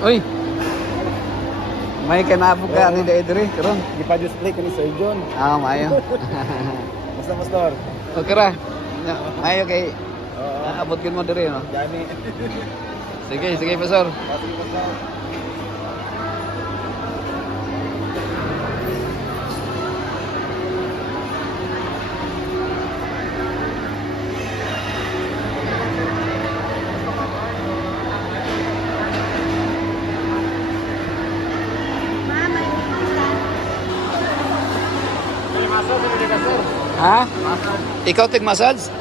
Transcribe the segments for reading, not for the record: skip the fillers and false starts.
Uy. May kanabog ka ni Daedre karon. Di pa just play kani Sir John. Ah, maayo. Basta pastor. Okay ra. Maayo kay abot gyud mo diri no. Gani. Sige, pastor. Sige, pastor. Ha? Ikaw tig-massage?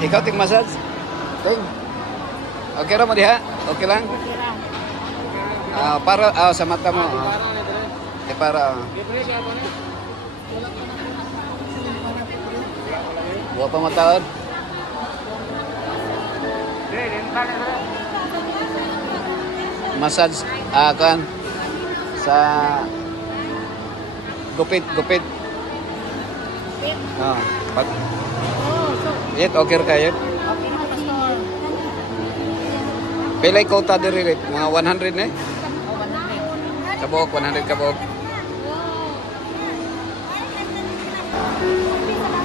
Ikaw tig-massage? Ting. Okay ra mo diha? Okay lang? Para sa mata mo. Para. Wa pa mataod. Massage kan sa gupit. Pag yet okay ka yet. Pilay kota diri mga 100 ne? Kabok 100 kabok.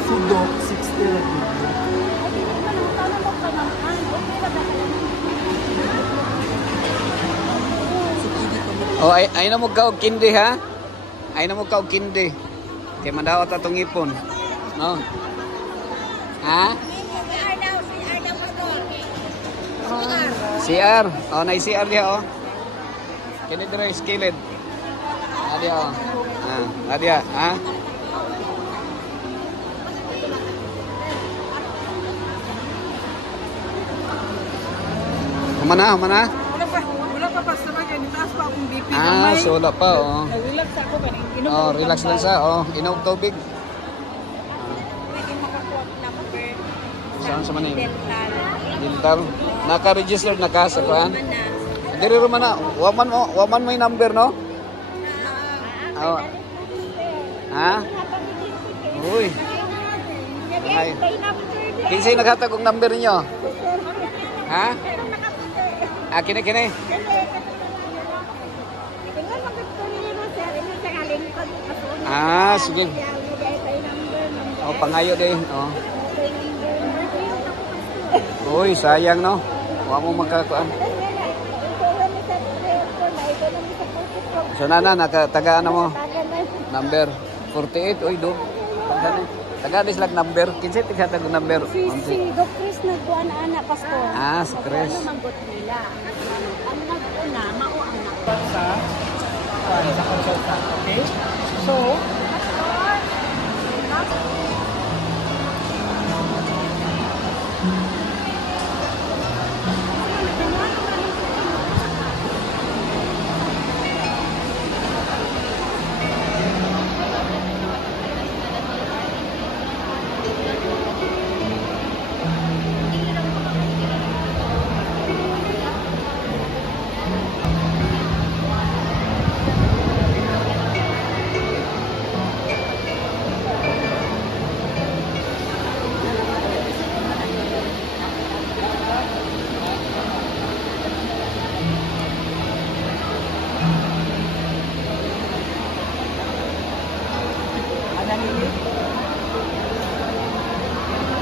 Sudok 60 lagi. Ay na mo ka og kindi ha? Ay na mo ka og kindi. Kay madawat atong ipon. No. Ha? CR. Oh, na CR dia oh. Kini dire skilled. Adi oh. Adi ha? Mana? Wala pa basta magani taas pa akong BP. So wala pa oh. Relax ako kaning Oh, relax lang sa oh. Inom tubig. Saan sa manin? Dental. Naka-register na ka sa kuan? Diri ro man na. Waman may number no? Oh. Ha? Uy. Ay. Kinsay naghatag og number ninyo? Ha? Kini. Sige. Oh, pangayo din. Oh. Uy, sayang no. Wa mo magkakuan. So nakatagaan mo. Number 48 oy do. Tagaan is lang number. Kinsay tighatag og number? Si Doc Chris nagkuan ana pastor. Si Chris. Ano manggot nila? Ang naguna mao anak. Sa consultant, okay? So,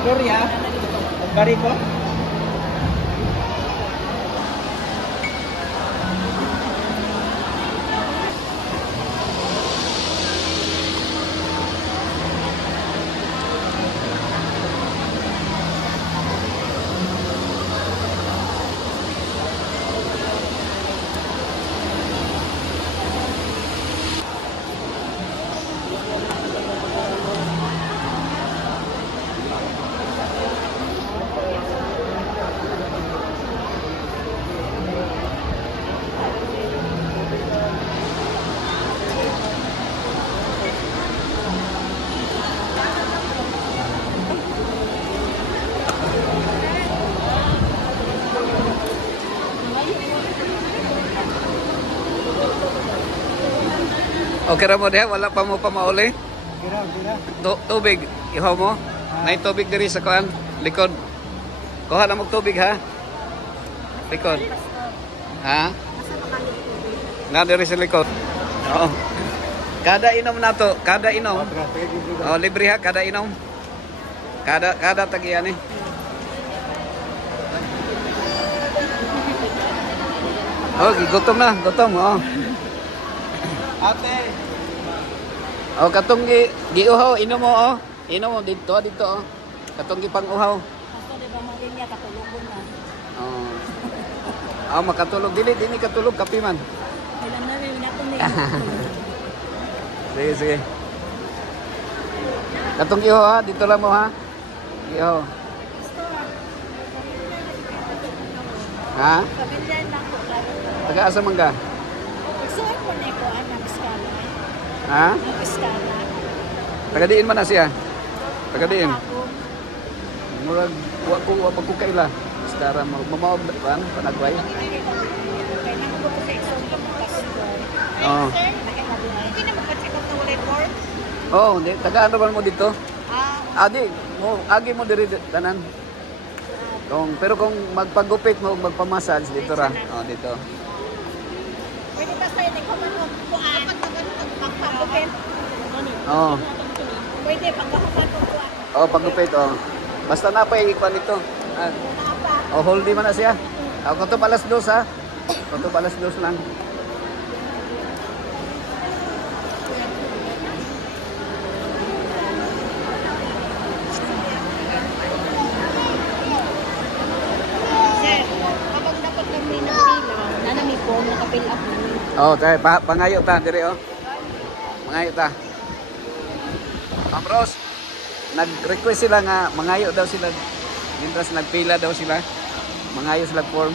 Gloria, bari ko. Okay ra mo diha, wala pa mo pamauli. Tubig, ihaw mo. Nay tubig diri sa kuan, likod. Kuha na mo tubig ha. Likod. Ha? Asa makalit. Nga diri sa likod. Oo. Kada inom na to, kada inom. Tara, tagay ko. Oh, libre ha, kada inom. Kada tagiyan eh. Oh, gutom na, gutom. Oh. Ate! Oh, katong giuhaw, inom mo oh. Inom mo dito, dito oh. Katong gipang-uhaw. Asa di ba marinya katulugon na. Oh. Ah, makatulog dili katulog kape man. Ilan na rin nato ni. Sige, sige. Katong iho ha, dito lang mo ha. Iho. Ha? Kabilyan lang ko klaro. Taga asa man ka? Igsuon ko na ko ang skala. Ha? Ang skala. Taga diin man na siya. Taga diin. Ako. Murag wa ko kaila. Sekarang mamaw ban panagway. Kaya nang ko sa igsuon ko pastor. Oh. Hindi na magpa-check up na walay port. Oh, di taga ano man mo dito? Ah, Adi, mo agi mo diri tanan. Pero kung magpagupit mo, magpamassage dito ra. Oh, dito. pwede ba sa ko man kuan magpagupit. Oh. Pwede pagkahuman ko kuan. Oh, pagupit oh. Basta na pa ikuan ito. Ah, Napa. oh, hold di man na siya. Oh, kutob alas 2 ha. Kutob alas 2 lang. Sir, kapag dapat kami nagpila, nanami po, nakapill up na. Oh, tayo pangayo ta diri oh. Mangayo ta. Ma'am Rose, nag-request sila nga mangayo daw sila. Mintras nagpila daw sila. Mangayo sila form.